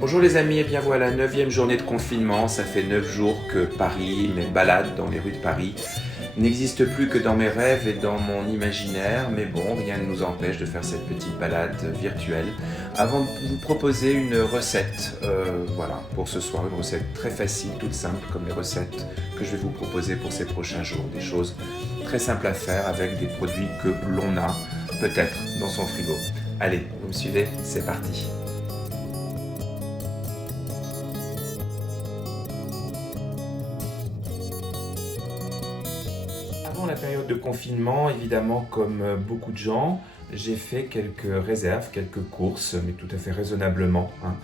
Bonjour les amis, et bien voilà, 9e journée de confinement. Ça fait 9 jours que Paris, mes balades dans les rues de Paris, n'existent plus que dans mes rêves et dans mon imaginaire. Mais bon, rien ne nous empêche de faire cette petite balade virtuelle. Avant de vous proposer une recette, voilà, pour ce soir, une recette très facile, toute simple, comme les recettes que je vais vous proposer pour ces prochains jours. Des choses très simples à faire avec des produits que l'on a peut-être dans son frigo. Allez, vous me suivez? C'est parti! Avant la période de confinement, évidemment, comme beaucoup de gens, j'ai fait quelques réserves, quelques courses, mais tout à fait raisonnablement, hein.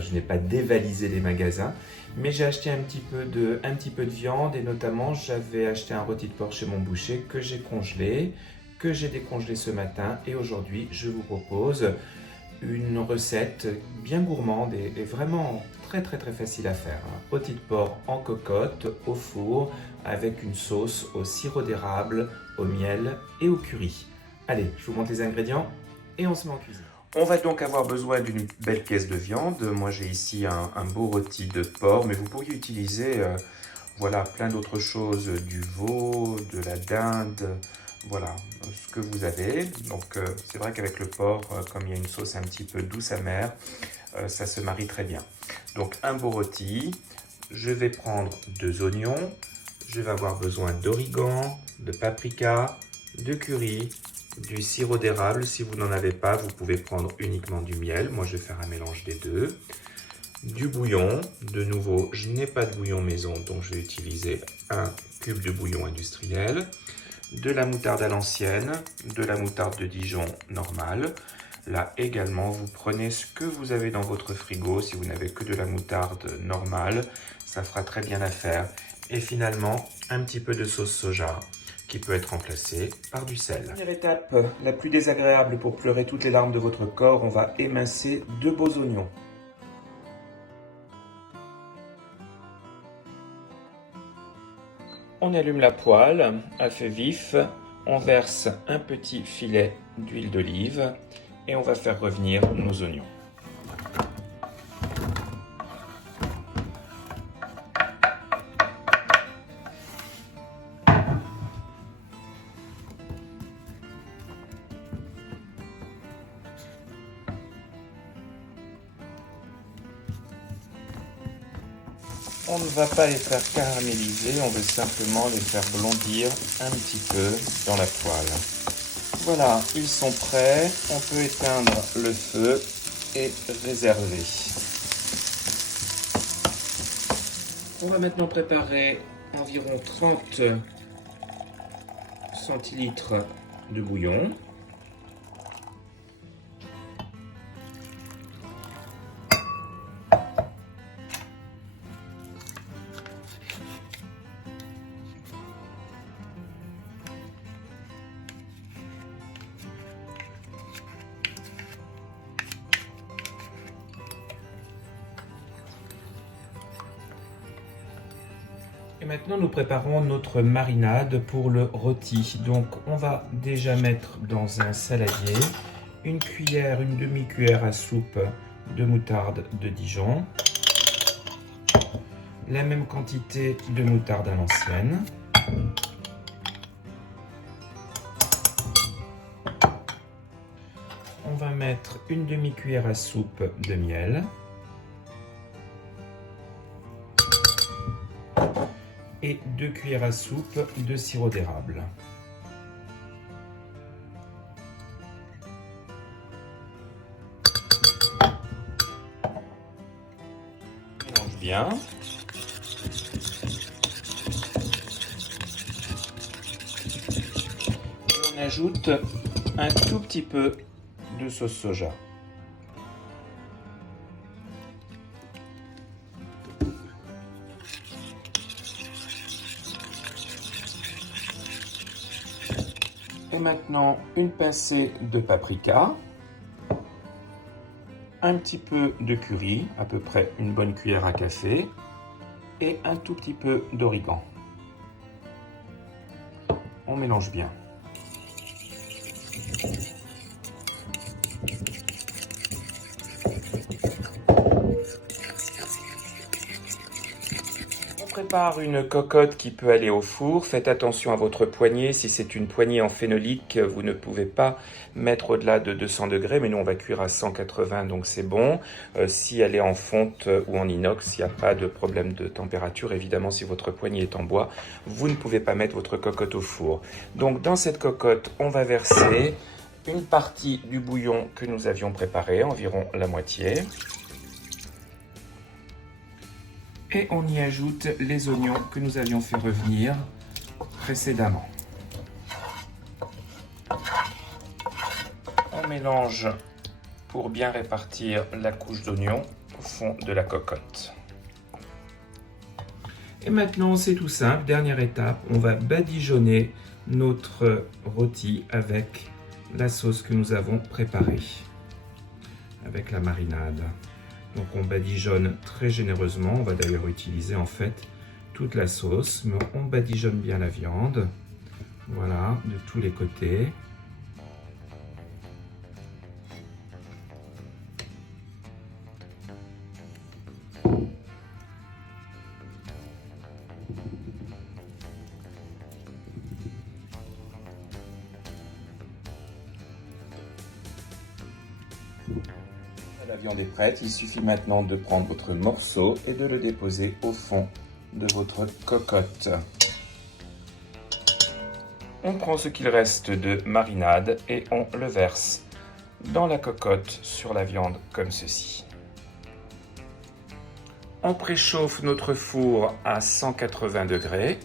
Je n'ai pas dévalisé les magasins, mais j'ai acheté un petit peu de viande et notamment j'avais acheté un rôti de porc chez mon boucher que j'ai congelé, que j'ai décongelé ce matin et aujourd'hui je vous propose une recette bien gourmande et vraiment très facile à faire. Un rôti de porc en cocotte au four avec une sauce au sirop d'érable, au miel et au curry. Allez, je vous montre les ingrédients et on se met en cuisine. On va donc avoir besoin d'une belle pièce de viande. Moi j'ai ici un beau rôti de porc, mais vous pourriez utiliser voilà, plein d'autres choses, du veau, de la dinde, voilà, ce que vous avez. Donc c'est vrai qu'avec le porc, comme il y a une sauce un petit peu douce amère, ça se marie très bien. Donc un beau rôti, je vais prendre 2 oignons, je vais avoir besoin d'origan, de paprika, de curry, du sirop d'érable. Si vous n'en avez pas, vous pouvez prendre uniquement du miel. Moi, je vais faire un mélange des deux. Du bouillon. De nouveau, je n'ai pas de bouillon maison, donc je vais utiliser un cube de bouillon industriel. De la moutarde à l'ancienne, de la moutarde de Dijon normale. Là également, vous prenez ce que vous avez dans votre frigo. Si vous n'avez que de la moutarde normale, ça fera très bien l'affaire. Et finalement, un petit peu de sauce soja qui peut être remplacée par du sel. Première étape, la plus désagréable pour pleurer toutes les larmes de votre corps, on va émincer 2 beaux oignons. On allume la poêle à feu vif, on verse un petit filet d'huile d'olive et on va faire revenir nos oignons. On ne va pas les faire caraméliser, on veut simplement les faire blondir un petit peu dans la poêle. Voilà, ils sont prêts, on peut éteindre le feu et réserver. On va maintenant préparer environ 30 centilitres de bouillon. Et maintenant, nous préparons notre marinade pour le rôti. Donc, on va déjà mettre dans un saladier une cuillère, une demi-cuillère à soupe de moutarde de Dijon, la même quantité de moutarde à l'ancienne, on va mettre une demi-cuillère à soupe de miel, et 2 cuillères à soupe de sirop d'érable. Mélange bien. Et on ajoute un tout petit peu de sauce soja. Et maintenant, une pincée de paprika, un petit peu de curry, à peu près une bonne cuillère à café, et un tout petit peu d'origan. On mélange bien. prépare une cocotte qui peut aller au four. Faites attention à votre poignée. Si c'est une poignée en phénolique, vous ne pouvez pas mettre au-delà de 200 degrés. Mais nous, on va cuire à 180, donc c'est bon. Si elle est en fonte ou en inox, il n'y a pas de problème de température. Évidemment, si votre poignée est en bois, vous ne pouvez pas mettre votre cocotte au four. Donc, dans cette cocotte, on va verser une partie du bouillon que nous avions préparé, environ la moitié. Et on y ajoute les oignons que nous avions fait revenir précédemment. On mélange pour bien répartir la couche d'oignon au fond de la cocotte. Et maintenant, c'est tout simple. Dernière étape, on va badigeonner notre rôti avec la sauce que nous avons préparée, avec la marinade. Donc on badigeonne très généreusement, on va d'ailleurs utiliser en fait toute la sauce, mais on badigeonne bien la viande, voilà, de tous les côtés. La viande est prête, il suffit maintenant de prendre votre morceau et de le déposer au fond de votre cocotte. On prend ce qu'il reste de marinade et on le verse dans la cocotte sur la viande comme ceci. On préchauffe notre four à 180 degrés.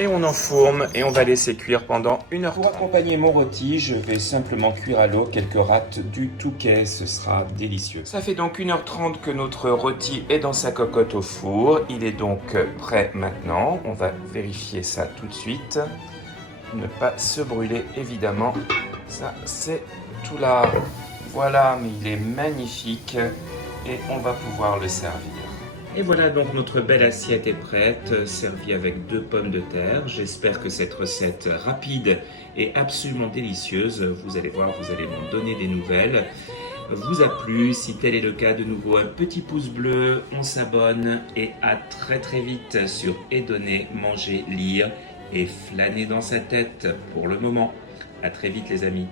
Et on enfourne et on va laisser cuire pendant 1 heure. Pour accompagner mon rôti, je vais simplement cuire à l'eau quelques rattes du Touquet, ce sera délicieux. Ça fait donc 1h30 que notre rôti est dans sa cocotte au four. Il est donc prêt maintenant. On va vérifier ça tout de suite. Ne pas se brûler évidemment. Ça c'est tout là. Voilà, mais il est magnifique et on va pouvoir le servir. Et voilà donc notre belle assiette est prête, servie avec 2 pommes de terre. J'espère que cette recette rapide et absolument délicieuse, vous allez voir, vous allez me donner des nouvelles, vous a plu. Si tel est le cas, de nouveau un petit pouce bleu, on s'abonne et à très vite sur Edonner, manger, lire et flâner dans sa tête pour le moment. À très vite les amis.